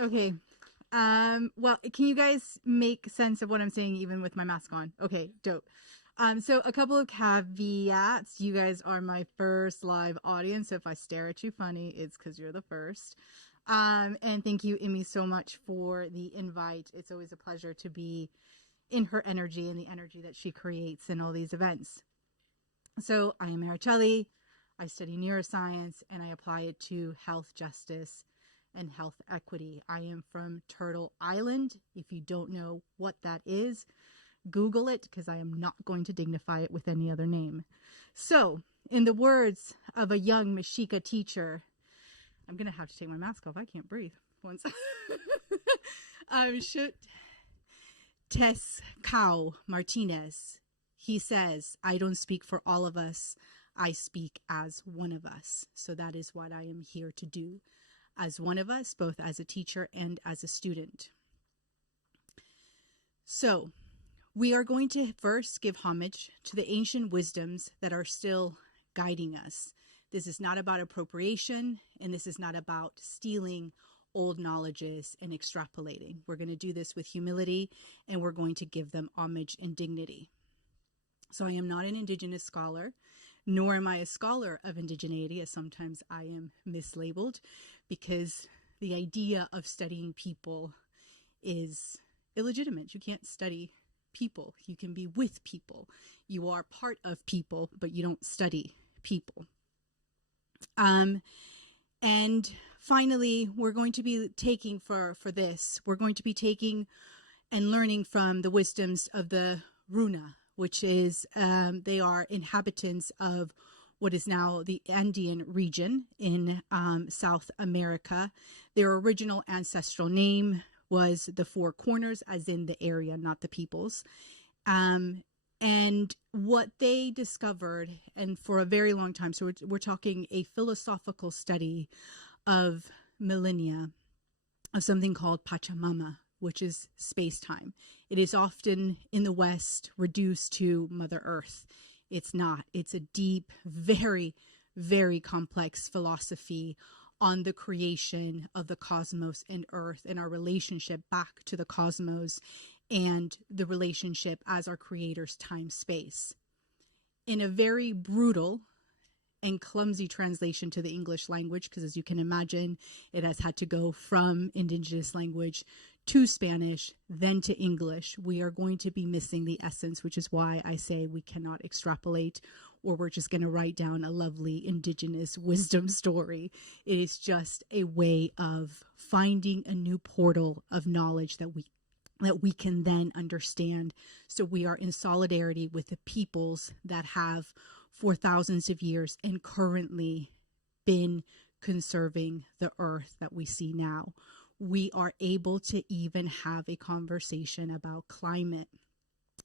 Okay. Well, can you guys make sense of what I'm saying even with my mask on? Okay, dope. So a couple of caveats. You guys are my first live audience. So if I stare at you funny, it's because you're the first. And thank you, Emmy, so much for the invite. It's always a pleasure to be in her energy and the energy that she creates in all these events. So I am Araceli. I study neuroscience and I apply it to health justice and health equity. I am from Turtle Island. If you don't know what that is, Google it because I am not going to dignify it with any other name. So, in the words of a young Mexica teacher, I'm going to have to take my mask off. I can't breathe. Once. Should Tescao Martinez. He says, I don't speak for all of us. I speak as one of us. So that is what I am here to do as one of us, both as a teacher and as a student. So we are going to first give homage to the ancient wisdoms that are still guiding us. This is not about appropriation, and this is not about stealing old knowledges and extrapolating. We're going to do this with humility, and we're going to give them homage and dignity. So I am not an Indigenous scholar, nor am I a scholar of indigeneity, as sometimes I am mislabeled, because the idea of studying people is illegitimate. You can't study people. You can be with people. You are part of people, but you don't study people. And finally, we're going to be taking for this, we're going to be taking and learning from the wisdoms of the Runa, which is, they are inhabitants of what is now the Andean region in South America. Their original ancestral name was the Four Corners, as in the area, not the peoples. And what they discovered, and for a very long time, so we're talking a philosophical study of millennia, of something called Pachamama, which is space-time. It is often in the West reduced to Mother Earth. It's not. It's a deep, very, very complex philosophy on the creation of the cosmos and Earth and our relationship back to the cosmos and the relationship as our creator's time-space. In a very brutal and clumsy translation to the English language, because as you can imagine, it has had to go from Indigenous language to Spanish, then to English. We are going to be missing the essence, which is why I say we cannot extrapolate, or we're just going to write down a lovely Indigenous wisdom story. It is just a way of finding a new portal of knowledge that we can then understand. So we are in solidarity with the peoples that have for thousands of years and currently been conserving the earth that we see now. We are able to even have a conversation about climate,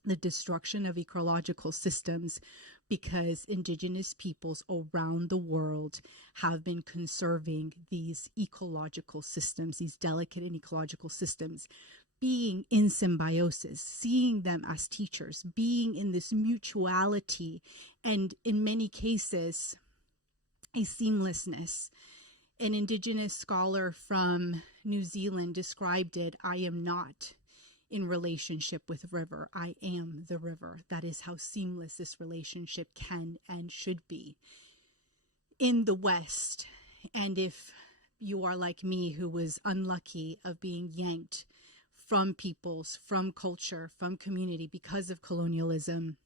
the destruction of ecological systems, because indigenous peoples around the world have been conserving these ecological systems, these delicate and ecological systems, being in symbiosis, seeing them as teachers, being in this mutuality, and in many cases, a seamlessness. An Indigenous scholar from New Zealand described it, I am not in relationship with river, I am the river. That is how seamless this relationship can and should be. In the West, and if you are like me, who was unlucky of being yanked from peoples, from culture, from community because of colonialism,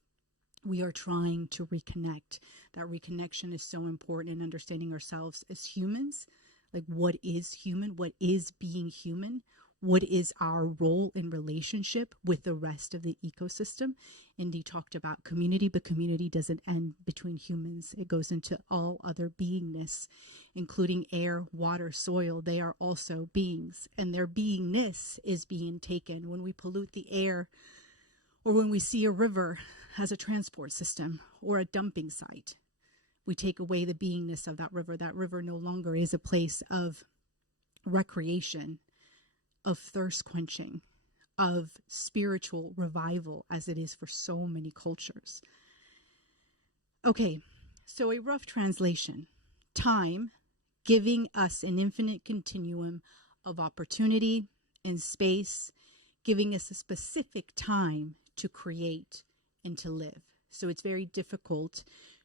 we are trying to reconnect. That reconnection is so important in understanding ourselves as humans. Like, what is human? What is being human? What is our role in relationship with the rest of the ecosystem? Indy talked about community, but community doesn't end between humans. It goes into all other beingness, including air, water, soil. They are also beings, and their beingness is being taken when we pollute the air, or when we see a river as a transport system or a dumping site. We take away the beingness of that river. That river no longer is a place of recreation, of thirst quenching, of spiritual revival, as it is for so many cultures. Okay, so a rough translation. Time giving us an infinite continuum of opportunity and space, giving us a specific time to create and to live. So it's very difficult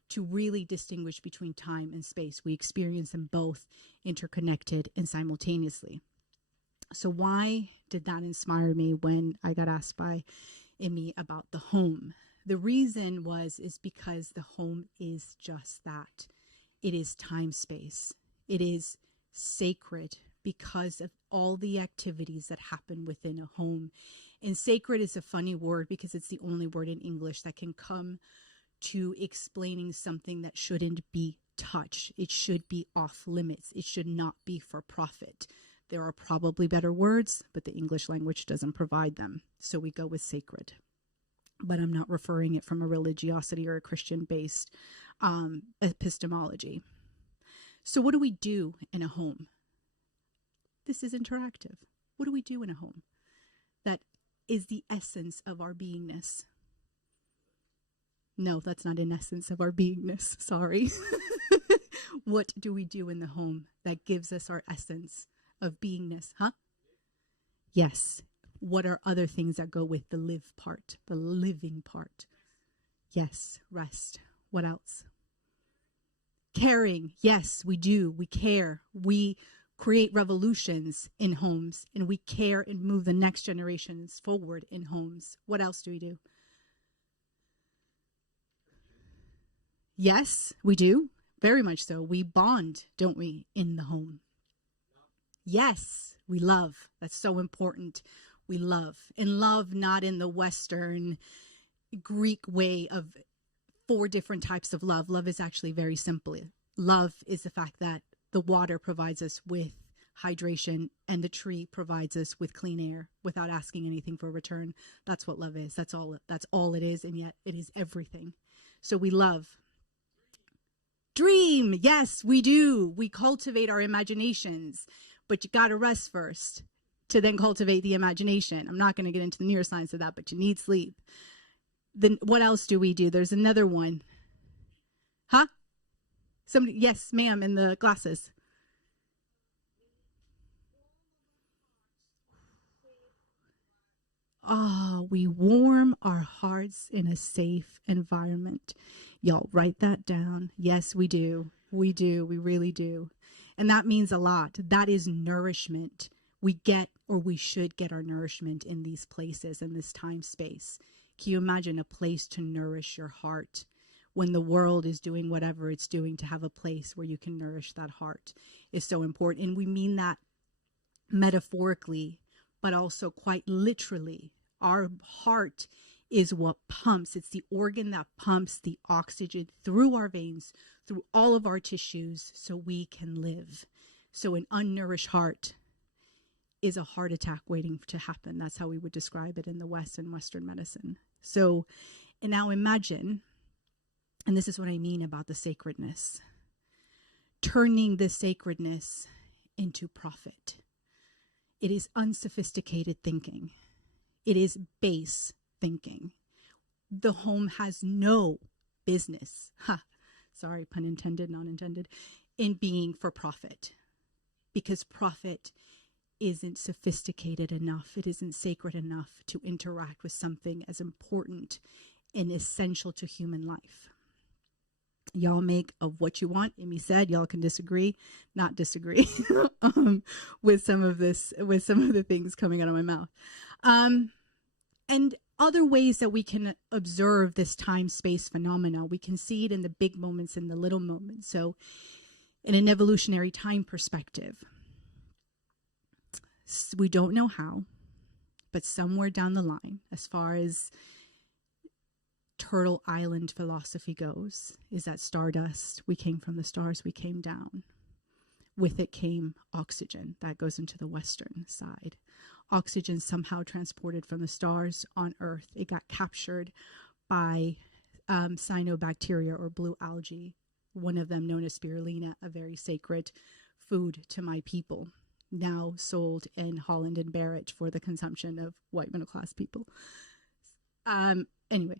to really distinguish between time and space. We experience them both interconnected and simultaneously. So why did that inspire me when I got asked by Emmy about the home? The reason is because the home is just that. It is time space. It is sacred because of all the activities that happen within a home. And sacred is a funny word because it's the only word in English that can come to explaining something that shouldn't be touched. It should be off limits. It should not be for profit. There are probably better words, but the English language doesn't provide them. So we go with sacred. But I'm not referring it from a religiosity or a Christian-based epistemology. So what do we do in a home? This is interactive. What do we do in a home? That is the essence of our beingness. No, that's not an essence of our beingness. Sorry. What do we do in the home that gives us our essence of beingness? Huh? Yes. What are other things that go with the live part, the living part? Yes. Rest. What else? Caring. Yes, we do. We care. We create revolutions in homes, and we care and move the next generations forward in homes. What else do we do? Yes, we do. Very much so. We bond, don't we, in the home? Yes, we love. That's so important. We love. And love not in the Western Greek way of 4 different types of love. Love is actually very simple. Love is the fact that the water provides us with hydration and the tree provides us with clean air without asking anything for return. That's what love is. That's all it is, and yet it is everything. So we love. Dream. Yes, we do. We cultivate our imaginations, but you got to rest first to then cultivate the imagination. I'm not going to get into the neuroscience of that, but you need sleep. Then what else do we do? There's another one. Huh? Somebody, yes, ma'am, in the glasses. We warm our hearts in a safe environment. Y'all write that down. Yes, we do. We do. We really do. And that means a lot. That is nourishment. We get, or we should get, our nourishment in these places, in this time space. Can you imagine a place to nourish your heart when the world is doing whatever it's doing? To have a place where you can nourish that heart is so important. And we mean that metaphorically, but also quite literally. Our heart is what pumps. It's the organ that pumps the oxygen through our veins, through all of our tissues, so we can live. So an unnourished heart is a heart attack waiting to happen. That's how we would describe it in the West and Western medicine. So, and now imagine, and this is what I mean about the sacredness, turning the sacredness into profit. It is unsophisticated thinking. It is base thinking. The home has no business, sorry, pun intended, not intended, in being for profit, because profit isn't sophisticated enough. It isn't sacred enough to interact with something as important and essential to human life. Y'all make of what you want. Amy said y'all can disagree, not disagree with some of the things coming out of my mouth. And other ways that we can observe this time-space phenomena, we can see it in the big moments and the little moments. So in an evolutionary time perspective, we don't know how, but somewhere down the line, as far as Turtle Island philosophy goes, is that stardust, we came from the stars, we came down. With it came oxygen. That goes into the Western side. Oxygen somehow transported from the stars on Earth. It got captured by cyanobacteria or blue algae, one of them known as spirulina, a very sacred food to my people, now sold in Holland and Barrett for the consumption of white middle class people. Anyway,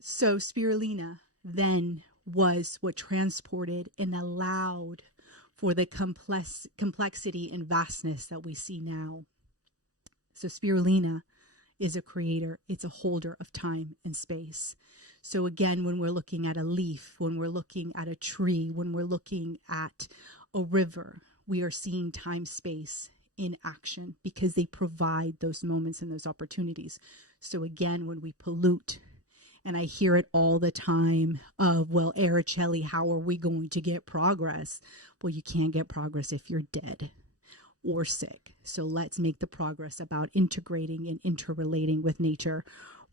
so spirulina then was what transported and allowed for the complexity and vastness that we see now. So spirulina is a creator. It's a holder of time and space. So again, when we're looking at a leaf, when we're looking at a tree, when we're looking at a river, we are seeing time, space in action because they provide those moments and those opportunities. So again, when we pollute, and I hear it all the time of, well, Araceli, how are we going to get progress? Well, you can't get progress if you're dead or sick. So let's make the progress about integrating and interrelating with nature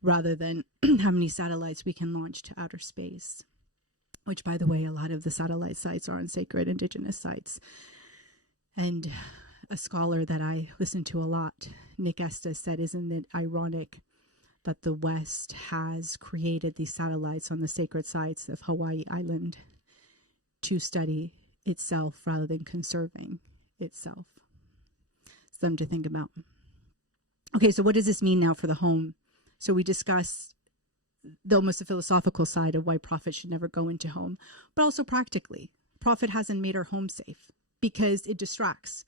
rather than how many satellites we can launch to outer space, which, by the way, a lot of the satellite sites are on sacred indigenous sites. And a scholar that I listen to a lot, Nick Estes, said, isn't it ironic that the West has created these satellites on the sacred sites of Hawaii Island to study itself rather than conserving itself? Something to think about. Okay, so what does this mean now for the home? So we discussed almost the philosophical side of why profit should never go into home, but also practically. Profit hasn't made our home safe because it distracts.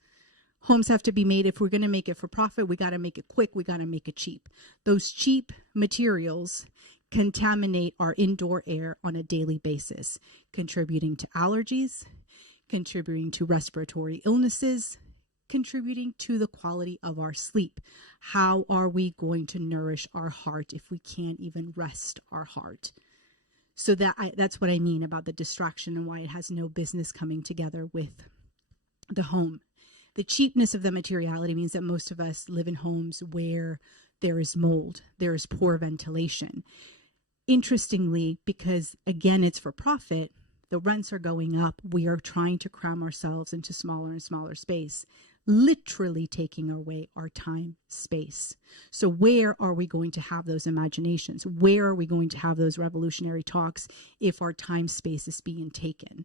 Homes have to be made, if we're going to make it for profit, we got to make it quick, we got to make it cheap. Those cheap materials contaminate our indoor air on a daily basis, contributing to allergies, contributing to respiratory illnesses, contributing to the quality of our sleep. How are we going to nourish our heart if we can't even rest our heart? So that's what I mean about the distraction and why it has no business coming together with the home. The cheapness of the materiality means that most of us live in homes where there is mold, there is poor ventilation. Interestingly, because again, it's for profit, the rents are going up. We are trying to cram ourselves into smaller and smaller space, literally taking away our time, space. So where are we going to have those imaginations? Where are we going to have those revolutionary talks if our time, space is being taken?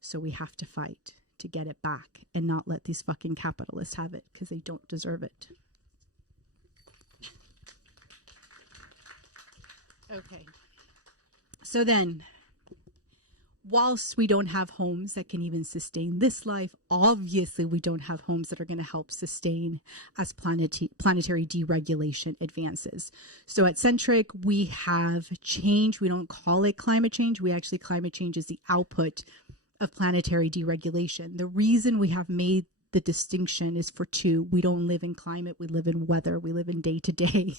So we have to fight to get it back and not let these fucking capitalists have it because they don't deserve it. Okay. So then, whilst we don't have homes that can even sustain this life, obviously we don't have homes that are going to help sustain as planetary deregulation advances. So at Centric, we have change. We don't call it climate change. Climate change is the output of planetary deregulation. The reason we have made the distinction is for two. We don't live in climate. We live in weather. We live in day to day.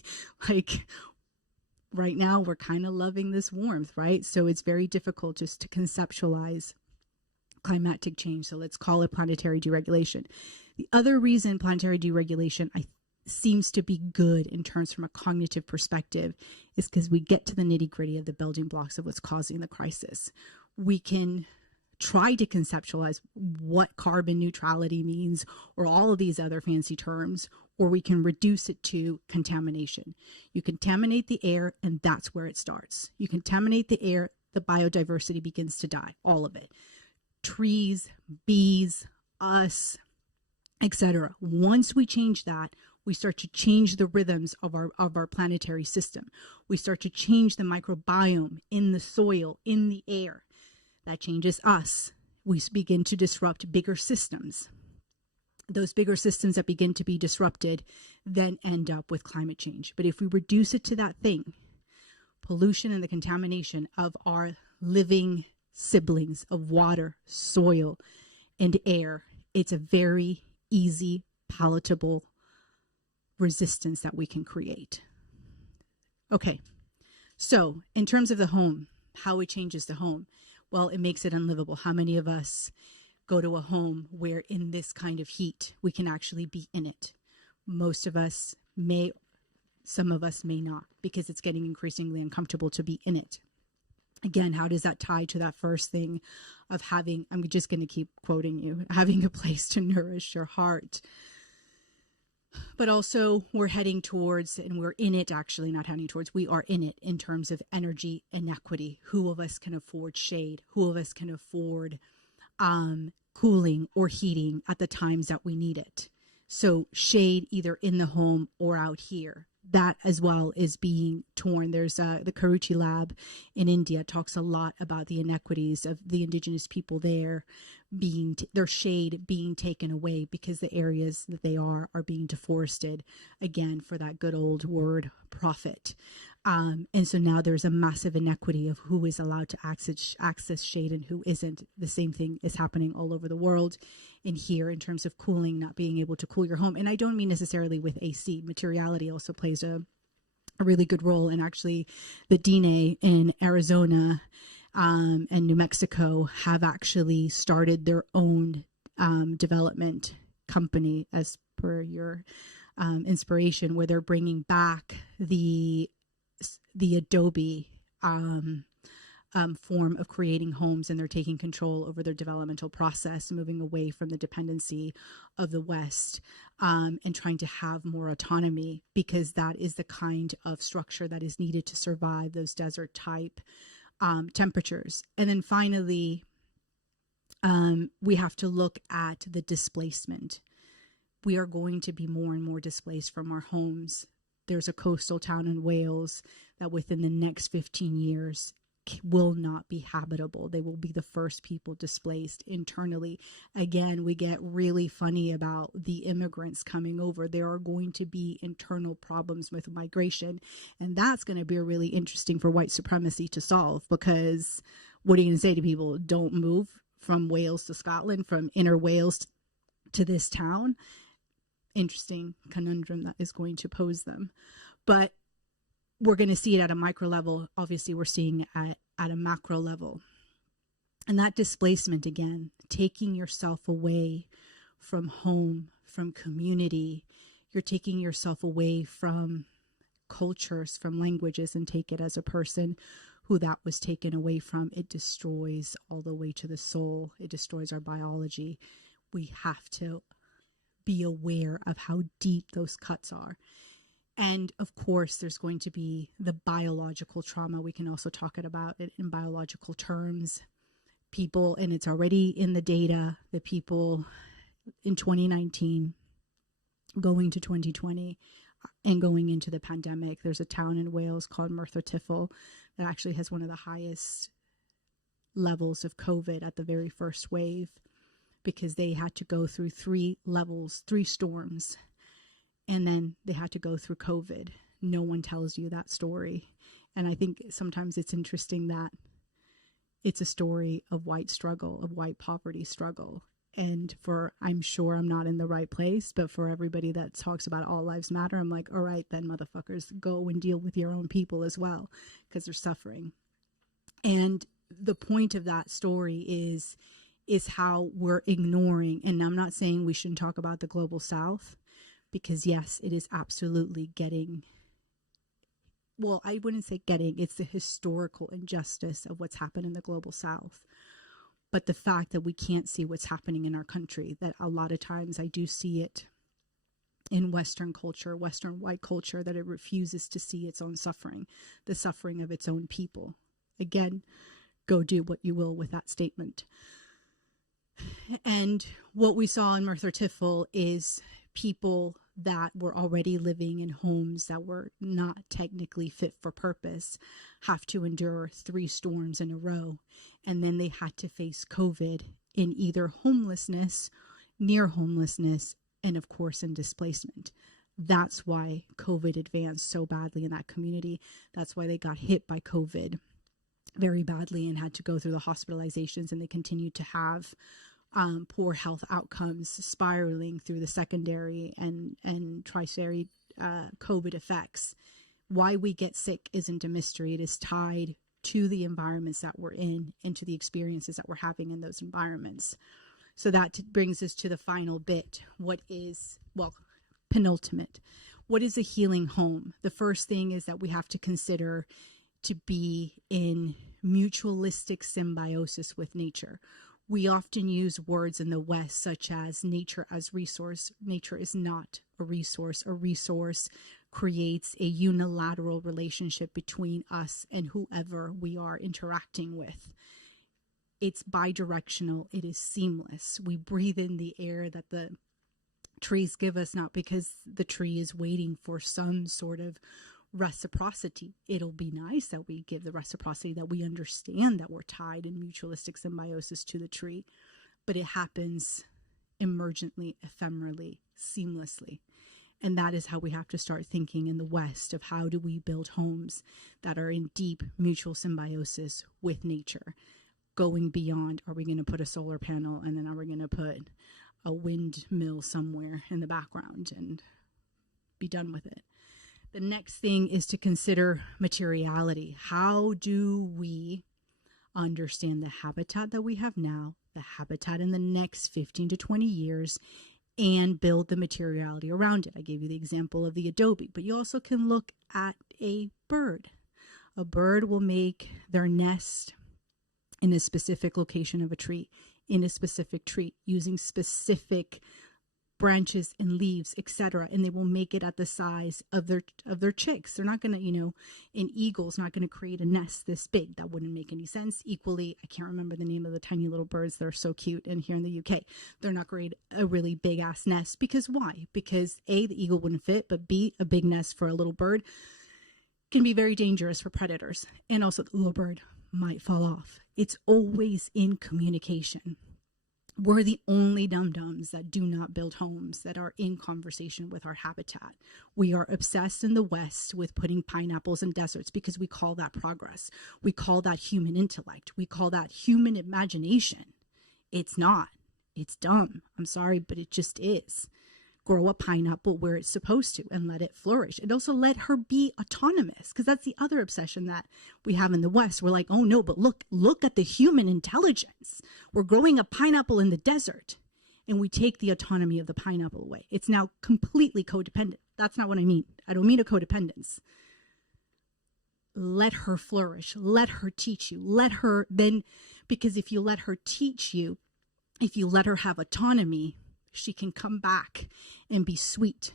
Like right now, we're kind of loving this warmth, right? So it's very difficult just to conceptualize climatic change. So let's call it planetary deregulation. The other reason planetary deregulation seems to be good in terms from a cognitive perspective is because we get to the nitty gritty of the building blocks of what's causing the crisis. We can try to conceptualize what carbon neutrality means or all of these other fancy terms, or we can reduce it to contamination. You contaminate the air and that's where it starts. You contaminate the air, the biodiversity begins to die, all of it. Trees, bees, us, etc. Once we change that, we start to change the rhythms of our planetary system. We start to change the microbiome in the soil, in the air. That changes us. We begin to disrupt bigger systems. Those bigger systems that begin to be disrupted then end up with climate change. But if we reduce it to that thing, pollution and the contamination of our living siblings of water, soil, and air, it's a very easy, palatable resistance that we can create. Okay, so in terms of the home, how it changes the home. Well, it makes it unlivable. How many of us go to a home where in this kind of heat, we can actually be in it? Most of us may, some of us may not, because it's getting increasingly uncomfortable to be in it. Again, how does that tie to that first thing of having, I'm just going to keep quoting you, having a place to nourish your heart? But also we're heading towards, and we're in it actually, not heading towards, we are in it in terms of energy inequity. Who of us can afford shade? Who of us can afford cooling or heating at the times that we need it? So shade either in the home or out here. that as well is being torn. There's the Karuchi lab in India talks a lot about the inequities of the indigenous people there being their shade being taken away because the areas that they are being deforested, again, for that good old word profit. And so now there's a massive inequity of who is allowed to access shade and who isn't. The same thing is happening all over the world and here in terms of cooling, not being able to cool your home. And I don't mean necessarily with AC. Materiality also plays a really good role. And actually the DINE in Arizona and New Mexico have actually started their own development company, as per your inspiration, where they're bringing back the Adobe form of creating homes, and they're taking control over their developmental process, moving away from the dependency of the West, and trying to have more autonomy, because that is the kind of structure that is needed to survive those desert type temperatures. And then finally, we have to look at the displacement. We are going to be more and more displaced from our homes. There's a coastal town in Wales that within the next 15 years will not be habitable. They will be the first people displaced internally. Again, we get really funny about the immigrants coming over. There are going to be internal problems with migration, and that's going to be really interesting for white supremacy to solve, because what are you going to say to people? Don't move from Wales to Scotland, from inner Wales to this town? Interesting conundrum that is going to pose them. But we're going to see it at a micro level. Obviously, we're seeing it at a macro level. And that displacement, again, taking yourself away from home, from community, you're taking yourself away from cultures, from languages, and take it as a person who that was taken away from. It destroys all the way to the soul. It destroys our biology. We have to be aware of how deep those cuts are. And of course, there's going to be the biological trauma. We can also talk about it in biological terms. People, and it's already in the data, the people in 2019 going to 2020 and going into the pandemic. There's a town in Wales called Merthyr Tydfil that actually has one of the highest levels of COVID at the very first wave, because they had to go through 3 levels, 3 storms, and then they had to go through COVID. No one tells you that story. And I think sometimes it's interesting that it's a story of white struggle, of white poverty struggle. And I'm sure I'm not in the right place, but for everybody that talks about all lives matter, I'm like, all right, then motherfuckers, go and deal with your own people as well, because they're suffering. And the point of that story is how we're ignoring, and I'm not saying we shouldn't talk about the global South, because yes, it is absolutely getting, well, I wouldn't say getting, it's the historical injustice of what's happened in the global South. But the fact that we can't see what's happening in our country, that a lot of times I do see it in Western culture, Western white culture, that it refuses to see its own suffering, the suffering of its own people. Again, go do what you will with that statement. And what we saw in Merthyr Tydfil is people that were already living in homes that were not technically fit for purpose have to endure 3 storms in a row. And then they had to face COVID in either homelessness, near homelessness, and of course in displacement. That's why COVID advanced so badly in that community. That's why they got hit by COVID very badly and had to go through the hospitalizations, and they continued to have poor health outcomes, spiraling through the secondary and tertiary COVID effects. Why we get sick isn't a mystery. It is tied to the environments that we're in and to the experiences that we're having in those environments. So that brings us to the final bit. What is, well, penultimate. What is a healing home? The first thing is that we have to consider to be in mutualistic symbiosis with nature. We often use words in the West such as nature as resource. Nature is not a resource. A resource creates a unilateral relationship between us and whoever we are interacting with. It's bidirectional. It is seamless. We breathe in the air that the trees give us, not because the tree is waiting for some sort of reciprocity. It'll be nice that we give the reciprocity, that we understand that we're tied in mutualistic symbiosis to the tree, but it happens emergently, ephemerally, seamlessly. And that is how we have to start thinking in the West of how do we build homes that are in deep mutual symbiosis with nature, going beyond, are we going to put a solar panel and then are we going to put a windmill somewhere in the background and be done with it? The next thing is to consider materiality. How do we understand the habitat that we have now, the habitat in the next 15 to 20 years, and build the materiality around it? I gave you the example of the adobe, but you also can look at a bird. A bird will make their nest in a specific location of a tree, in a specific tree, using specific branches and leaves, etc., and they will make it at the size of their chicks. They're not going to, an eagle's not going to create a nest this big. That wouldn't make any sense. Equally, I can't remember the name of the tiny little birds that are so cute in here in the UK. They're not create a really big ass nest, because why? Because A, the eagle wouldn't fit, but B, a big nest for a little bird can be very dangerous for predators, and also the little bird might fall off. It's always in communication. We're the only dum-dums that do not build homes that are in conversation with our habitat. We are obsessed in the West with putting pineapples in deserts because we call that progress. We call that human intellect. We call that human imagination. It's not. It's dumb. I'm sorry, but it just is. Grow a pineapple where it's supposed to and let it flourish. And also let her be autonomous, because that's the other obsession that we have in the West. We're like, oh no, but look at the human intelligence. We're growing a pineapple in the desert and we take the autonomy of the pineapple away. It's now completely codependent. That's not what I mean. I don't mean a codependence. Let her flourish. Let her teach you. Let her then, because if you let her teach you, if you let her have autonomy, she can come back and be sweet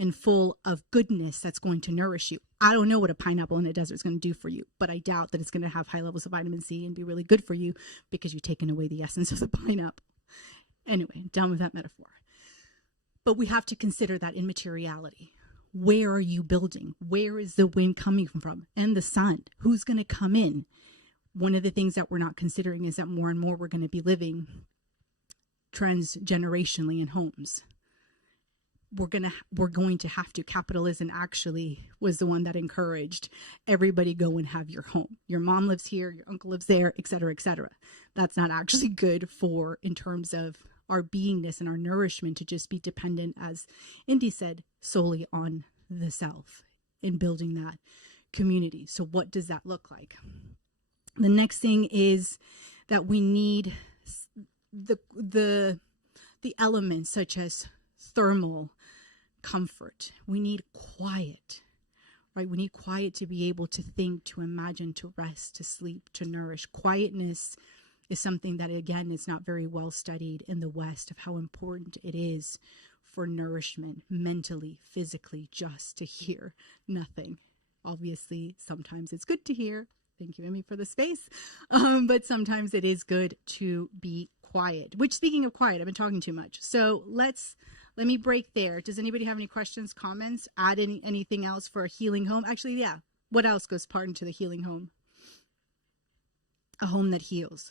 and full of goodness that's going to nourish you. I don't know what a pineapple in a desert is going to do for you, but I doubt that it's going to have high levels of vitamin C and be really good for you, because you've taken away the essence of the pineapple. Anyway, done with that metaphor. But we have to consider that immateriality. Where are you building? Where is the wind coming from? And the sun? Who's going to come in? One of the things that we're not considering is that more and more we're going to be living transgenerationally in homes. We're going to have to. Capitalism actually was the one that encouraged everybody go and have your home. Your mom lives here, your uncle lives there, et cetera, et cetera. That's not actually good for, in terms of our beingness and our nourishment, to just be dependent, as Indy said, solely on the self in building that community. So what does that look like? The next thing is that we need the elements such as thermal comfort. We need quiet, right? We need quiet to be able to think, to imagine, to rest, to sleep, to nourish. Quietness is something that, again, is not very well studied in the West, of how important it is for nourishment, mentally, physically, just to hear nothing. Obviously, sometimes it's good to hear. Thank you, Emmy, for the space. But sometimes it is good to be quiet, which, speaking of quiet, I've been talking too much. So let me break there. Does anybody have any questions, comments, add anything else for a healing home? Actually, yeah. What else goes part into the healing home? A home that heals.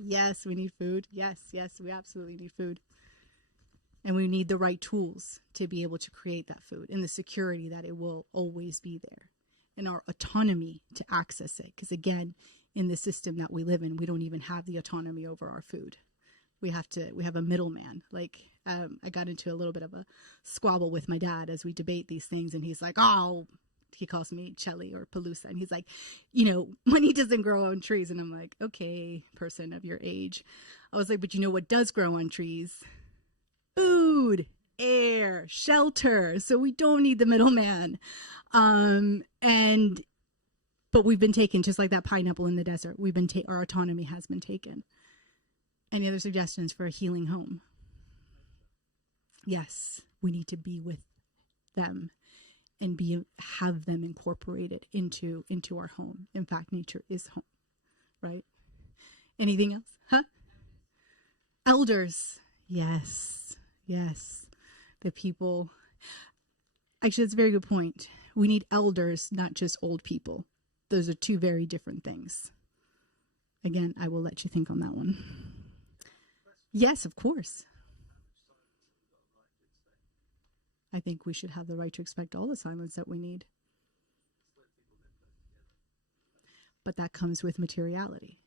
Yes, we need food. Yes, we absolutely need food. And we need the right tools to be able to create that food, and the security that it will always be there, and our autonomy to access it. Because again, in the system that we live in, we don't even have the autonomy over our food. We have a middleman. Like, I got into a little bit of a squabble with my dad as we debate these things, and he's like, oh, he calls me Chelly or Palusa, and he's like, money doesn't grow on trees. And I'm like, okay, person of your age. I was like, but you know what does grow on trees? Food, air, shelter. So we don't need the middleman. But we've been taken, just like that pineapple in the desert. Our autonomy has been taken. Any other suggestions for a healing home? Yes, we need to be with them and have them incorporated into our home. In fact, nature is home, right? Anything else? Huh? Elders. Yes. Yes. The people. Actually, that's a very good point. We need elders, not just old people. Those are two very different things. Again, I will let you think on that one. Yes, of course. I think we should have the right to expect all the silence that we need. But that comes with materiality,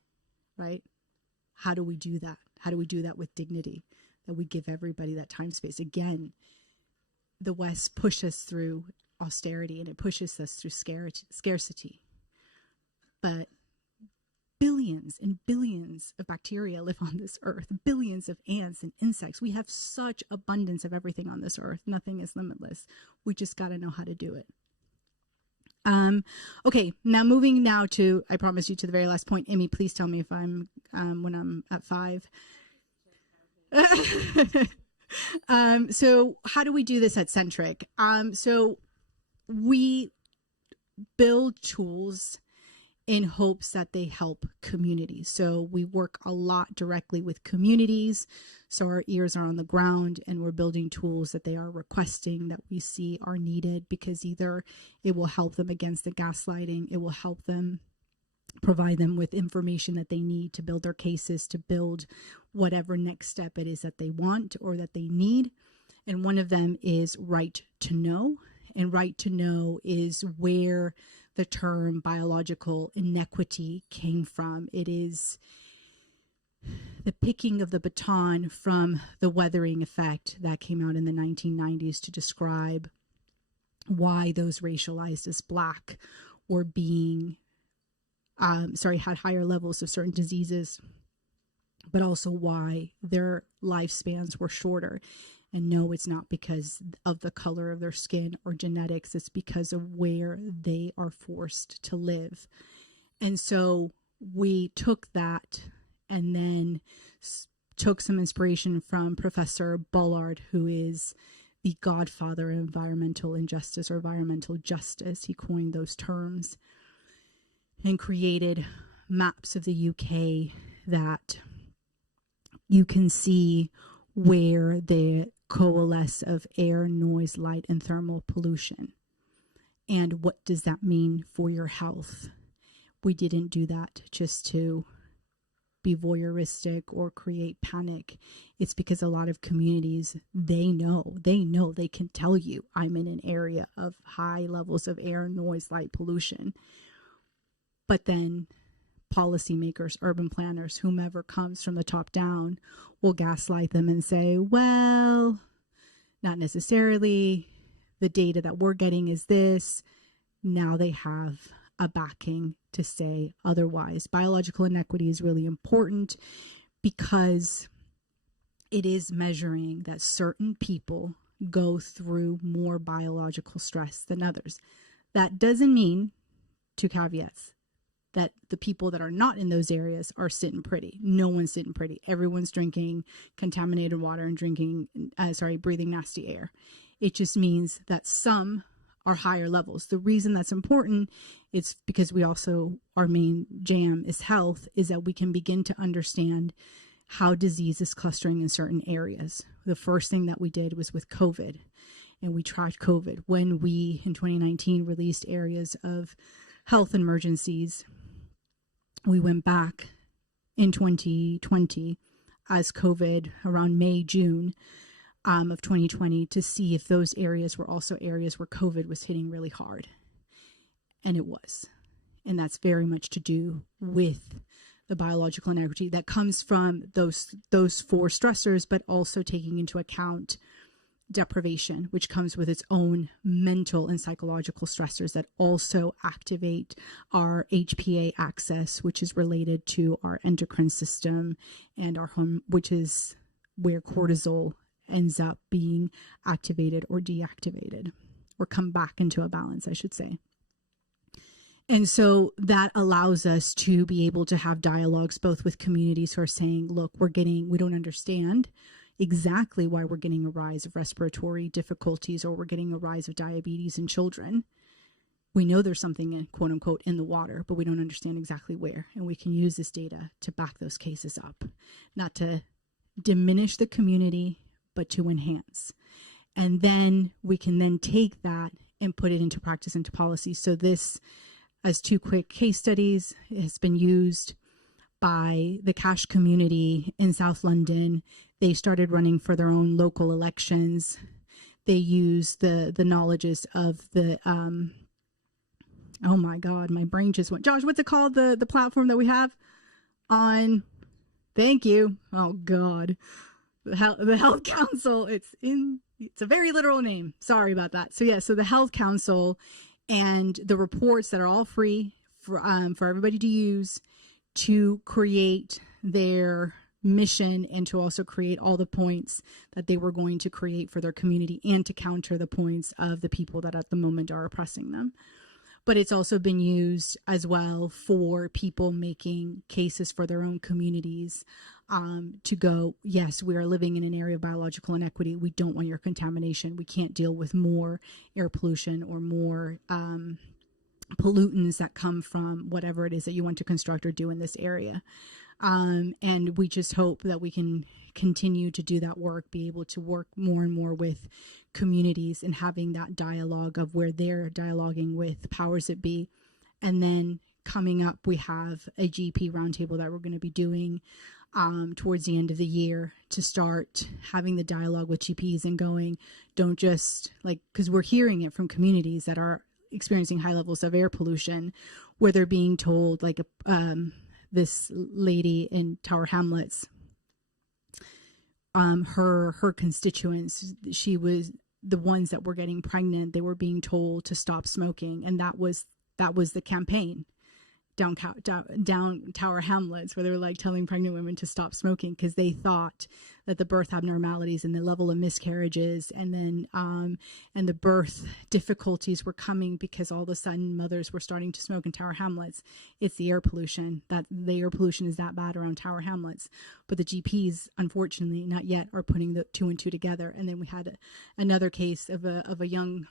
right? How do we do that? How do we do that with dignity? That we give everybody that time space. Again, the West pushes us through austerity and it pushes us through scarcity. But billions and billions of bacteria live on this earth, billions of ants and insects. We have such abundance of everything on this earth. Nothing is limitless. We just got to know how to do it. Okay, now moving now to, I promise you, to the very last point. Emmy, please tell me if I'm, when I'm at 5. So how do we do this at Centric? So we build tools in hopes that they help communities. So we work a lot directly with communities. So our ears are on the ground and we're building tools that they are requesting that we see are needed, because either it will help them against the gaslighting, it will help them, provide them with information that they need to build their cases, to build whatever next step it is that they want or that they need. And one of them is right to know. And right to know is where the term biological inequity came from. It is the picking of the baton from the weathering effect that came out in the 1990s to describe why those racialized as Black were being, had higher levels of certain diseases, but also why their lifespans were shorter. And no, it's not because of the color of their skin or genetics. It's because of where they are forced to live. And so we took that and then took some inspiration from Professor Bullard, who is the godfather of environmental injustice or environmental justice. He coined those terms and created maps of the UK that you can see where they coalesce of air, noise, light, and thermal pollution. And what does that mean for your health? We didn't do that just to be voyeuristic or create panic. It's because a lot of communities, they know, they can tell you, I'm in an area of high levels of air, noise, light pollution. But then policymakers, urban planners, whomever comes from the top down will gaslight them and say, well, not necessarily. The data that we're getting is this. Now they have a backing to say otherwise. Biological inequity is really important because it is measuring that certain people go through more biological stress than others. That doesn't mean, two caveats, that the people that are not in those areas are sitting pretty. No one's sitting pretty. Everyone's drinking contaminated water and breathing nasty air. It just means that some are higher levels. The reason that's important is because we also, our main jam is health, is that we can begin to understand how disease is clustering in certain areas. The first thing that we did was with COVID, and we tracked COVID. When we, in 2019, released areas of health emergencies, we went back in 2020 as COVID around May, June of 2020 to see if those areas were also areas where COVID was hitting really hard. And it was. And that's very much to do with the biological inequity that comes from those 4 stressors, but also taking into account deprivation, which comes with its own mental and psychological stressors that also activate our HPA axis, which is related to our endocrine system and our home, which is where cortisol ends up being activated or deactivated, or come back into a balance, I should say. And so that allows us to be able to have dialogues both with communities who are saying, look, we don't understand exactly why we're getting a rise of respiratory difficulties or we're getting a rise of diabetes in children. We know there's something, quote unquote, in the water, but we don't understand exactly where. And we can use this data to back those cases up. Not to diminish the community, but to enhance. And then we can then take that and put it into practice, into policy. So this, as 2 quick case studies, has been used by the Cash community in South London. They started running for their own local elections. They use the knowledges of the, oh my God, my brain just went. Josh, what's it called? The platform that we have on, thank you. Oh God, the Health Council. It's a very literal name. Sorry about that. So yeah, so the Health Council and the reports that are all free for everybody to use to create their mission and to also create all the points that they were going to create for their community and to counter the points of the people that at the moment are oppressing them. But it's also been used as well for people making cases for their own communities, to go, yes, we are living in an area of biological inequity. We don't want your contamination. We can't deal with more air pollution or more pollutants that come from whatever it is that you want to construct or do in this area. And we just hope that we can continue to do that work, be able to work more and more with communities and having that dialogue of where they're dialoguing with powers that be. And then coming up, we have a GP roundtable that we're going to be doing towards the end of the year to start having the dialogue with GPs and going, don't just like, because we're hearing it from communities that are experiencing high levels of air pollution, where they're being told, like this lady in Tower Hamlets, her constituents, she was the ones that were getting pregnant, they were being told to stop smoking, and that was the campaign down Tower Hamlets, where they were like telling pregnant women to stop smoking because they thought that the birth abnormalities and the level of miscarriages and then and the birth difficulties were coming because all of a sudden mothers were starting to smoke in Tower Hamlets. It's the air pollution, that the air pollution is that bad around Tower Hamlets. But the GPs, unfortunately, not yet, are putting the 2 and 2 together. And then we had another case of a young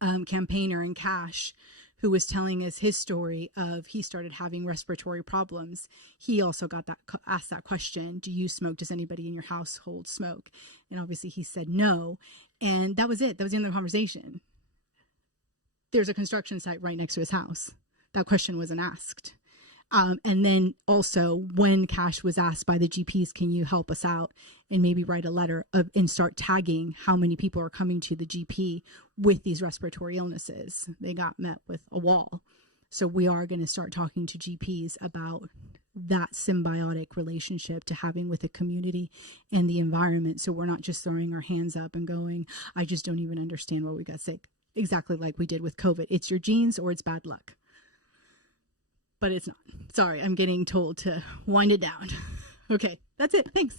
campaigner in Cash who was telling us his story of he started having respiratory problems. He also got asked that question, do you smoke? Does anybody in your household smoke? And obviously he said no. And that was it. That was the end of the conversation. There's a construction site right next to his house. That question wasn't asked. And then also when Cash was asked by the GPs, can you help us out and maybe write a letter and start tagging how many people are coming to the GP with these respiratory illnesses, they got met with a wall. So we are going to start talking to GPs about that symbiotic relationship to having with the community and the environment. So we're not just throwing our hands up and going, I just don't even understand why we got sick. Exactly like we did with COVID. It's your genes or it's bad luck. But it's not. Sorry, I'm getting told to wind it down. Okay, that's it. Thanks.